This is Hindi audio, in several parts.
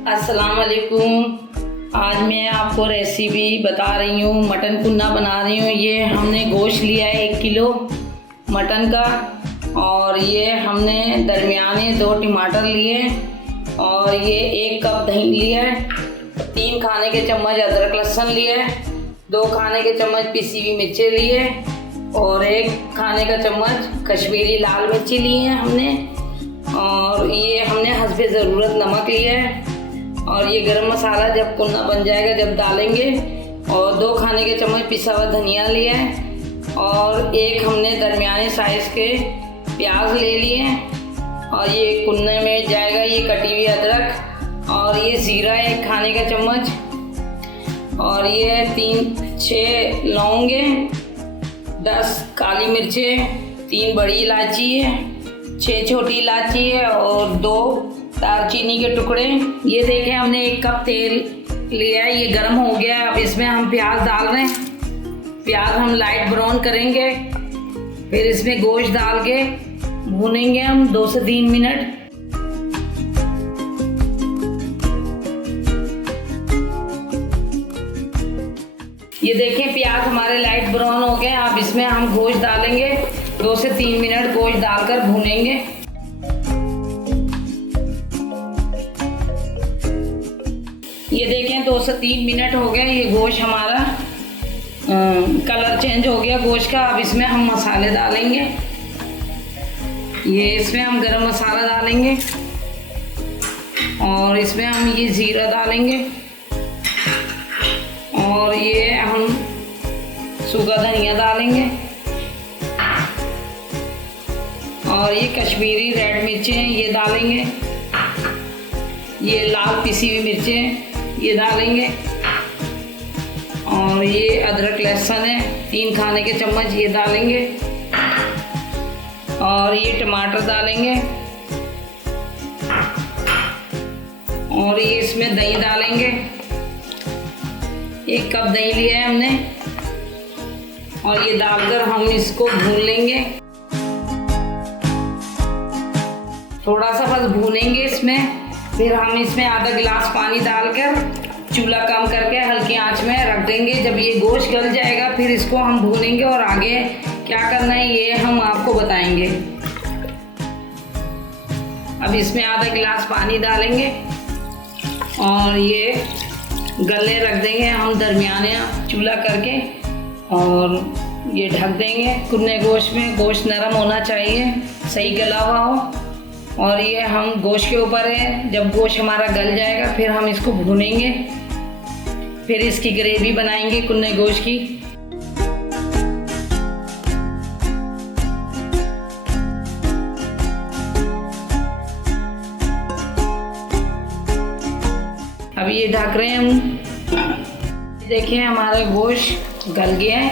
अस्सलाम वालेकुम। आज मैं आपको रेसिपी बता रही हूँ, मटन कुन्ना बना रही हूँ। ये हमने गोश्त लिया है 1 किलो मटन का, और ये हमने दरमियाने 2 टमाटर लिए, और ये 1 कप दही लिया है, 3 खाने के चम्मच अदरक लहसुन लिया है, 2 खाने के चम्मच पिसी हुई मिर्चें लिए, और 1 खाने का चम्मच कश्मीरी लाल मिर्ची ली है हमने, और ये हमने हस्बे ज़रूरत नमक लिया है, और ये गरम मसाला जब कुन्ना बन जाएगा जब डालेंगे, और 2 खाने के चम्मच पिसा हुआ धनिया लिया है, और 1 हमने दरमियाने साइज़ के प्याज ले लिए, और ये कुन्ने में जाएगा ये कटी हुई अदरक, और ये ज़ीरा 1 खाने का चम्मच, और ये 3-6 लौंगे, 10 काली मिर्चें, 3 बड़ी इलायची है, 6 छोटी इलायची है, और 2 दालचीनी के टुकड़े। ये देखें हमने 1 कप तेल लिया है, ये गर्म हो गया है। अब इसमें हम प्याज डाल रहे हैं। प्याज हम लाइट ब्राउन करेंगे, फिर इसमें गोश्त डाल के भूनेंगे हम 2 से 3 मिनट। ये देखें प्याज हमारे लाइट ब्राउन हो गए। अब इसमें हम गोश्त डालेंगे, 2 से 3 मिनट गोश्त डालकर भूनेंगे। ये देखें 2 से 3 मिनट हो गए, ये गोश्त हमारा कलर चेंज हो गया गोश्त का। अब इसमें हम मसाले डालेंगे। ये इसमें हम गरम मसाला डालेंगे, और इसमें हम ये ज़ीरा डालेंगे, और ये हम सूखा धनिया डालेंगे, और ये कश्मीरी रेड मिर्चें ये डालेंगे, ये लाल पिसी हुई मिर्चें ये डालेंगे, और ये अदरक लहसुन है 3 खाने के चम्मच ये डालेंगे, और ये टमाटर डालेंगे, और ये इसमें दही डालेंगे। 1 कप दही लिया है हमने, और ये डालकर हम इसको भून लेंगे। थोड़ा सा बस भूनेंगे इसमें, फिर हम इसमें आधा गिलास पानी डालकर चूल्हा कम करके हल्की आंच में रख देंगे। जब ये गोश्त गल जाएगा फिर इसको हम भूनेंगे, और आगे क्या करना है ये हम आपको बताएंगे। अब इसमें आधा गिलास पानी डालेंगे, और ये गलने रख देंगे हम दरमियाने चूल्हा करके, और ये ढक देंगे। कुन्ने गोश्त में गोश्त नरम होना चाहिए, सही गला हुआ हो, और ये हम गोश्त के ऊपर है। जब गोश्त हमारा गल जाएगा फिर हम इसको भूनेंगे, फिर इसकी ग्रेवी बनाएंगे कुन्ने गोश्त की। अब ये ढक रहे हैं हम। देखिए हमारा गोश्त गल गया है,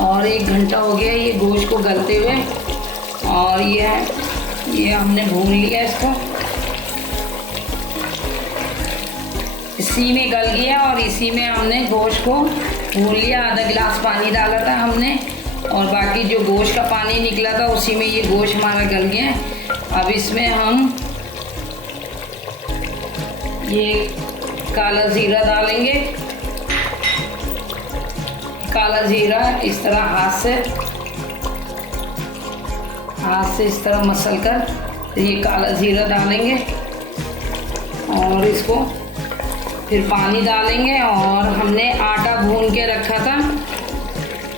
और 1 घंटा हो गया ये गोश्त को गलते हुए, और ये हमने भून लिया इसको। इसी में गल गया, और इसी में हमने गोश्त को भून लिया। आधा गिलास पानी डाला था हमने, और बाकी जो गोश्त का पानी निकला था उसी में ये गोश्त हमारा गल गया। अब इसमें हम ये काला ज़ीरा डालेंगे। काला ज़ीरा इस तरह हाथ से इस तरह मसल कर ये काला ज़ीरा डालेंगे, और इसको फिर पानी डालेंगे, और हमने आटा भून के रखा था,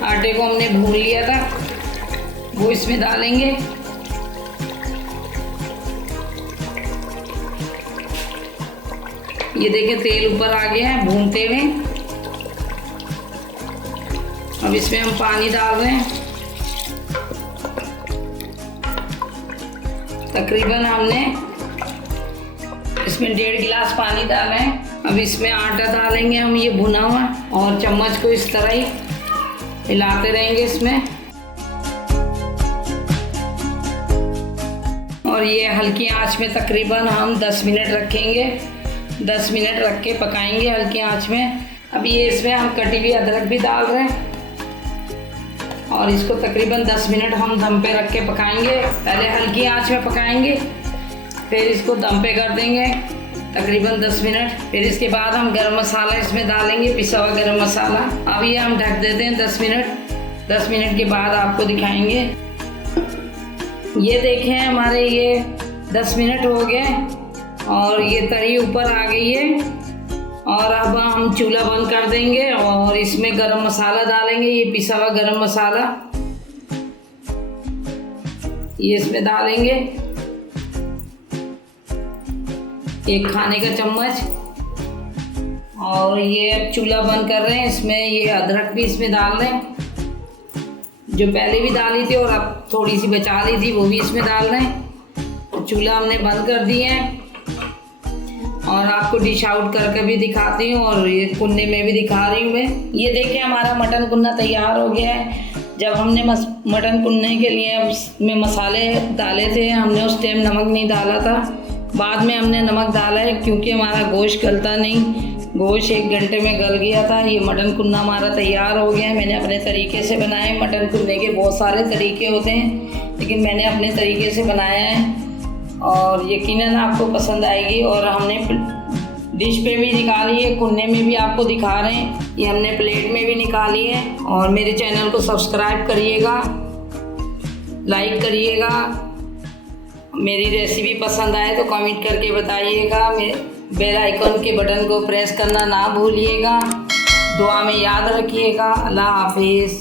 आटे को हमने भून लिया था वो इसमें डालेंगे। ये देखिए तेल ऊपर आ गया है भूनते हुए। अब इसमें हम पानी डाल रहे हैं। तकरीबन हमने इसमें 1.5 गिलास पानी डाला है। अब इसमें आटा डालेंगे हम ये भुना हुआ, और चम्मच को इस तरह ही हिलाते रहेंगे इसमें, और ये हल्की आंच में तकरीबन हम 10 मिनट रखेंगे। 10 मिनट रख के पकाएंगे हल्की आंच में। अब ये इसमें हम कटी हुई अदरक भी डाल रहे हैं, और इसको तकरीबन 10 मिनट हम दम पे रख के पकाएंगे। पहले हल्की आंच में पकाएंगे, फिर इसको दम पे कर देंगे तकरीबन 10 मिनट। फिर इसके बाद हम गरम मसाला इसमें डालेंगे, पिसा हुआ गरम मसाला। अब ये हम ढक देते हैं 10 मिनट। 10 मिनट के बाद आपको दिखाएंगे। ये देखें हमारे ये 10 मिनट हो गए और ये तरी ऊपर आ गई है। और अब हम चूल्हा बंद कर देंगे और इसमें गरम मसाला डालेंगे। ये पिसा हुआ गरम मसाला ये इसमें डालेंगे, 1 खाने का चम्मच। और ये अब चूल्हा बंद कर रहे हैं। इसमें ये अदरक भी इसमें डाल दें, जो पहले भी डाली थी और अब थोड़ी सी बचा ली थी, वो भी इसमें डाल रहे हैं। चूल्हा हमने बंद कर दिए हैं और आपको डिश आउट करके भी दिखाती हूँ और ये कुन्ने में भी दिखा रही हूँ मैं। ये देखिए हमारा मटन कुन्ना तैयार हो गया है। जब हमने मटन कुन्ने के लिए उसमें मसाले डाले थे, हमने उस टाइम नमक नहीं डाला था, बाद में हमने नमक डाला है क्योंकि हमारा गोश्त गलता नहीं। गोश्त 1 घंटे में गल गया था। ये मटन कुन्ना हमारा तैयार हो गया है। मैंने अपने तरीके से बनाए। मटन कुन्ने के बहुत सारे तरीके होते हैं, लेकिन मैंने अपने तरीके से बनाया है और यकीनन आपको पसंद आएगी। और हमने डिश पे भी निकाली है, कुन्ने में भी आपको दिखा रहे हैं। ये हमने प्लेट में भी निकाली है। और मेरे चैनल को सब्सक्राइब करिएगा, लाइक करिएगा। मेरी रेसिपी पसंद आए तो कमेंट करके बताइएगा। बेल आइकन के बटन को प्रेस करना ना भूलिएगा। दुआ में याद रखिएगा। अल्लाह हाफिज़।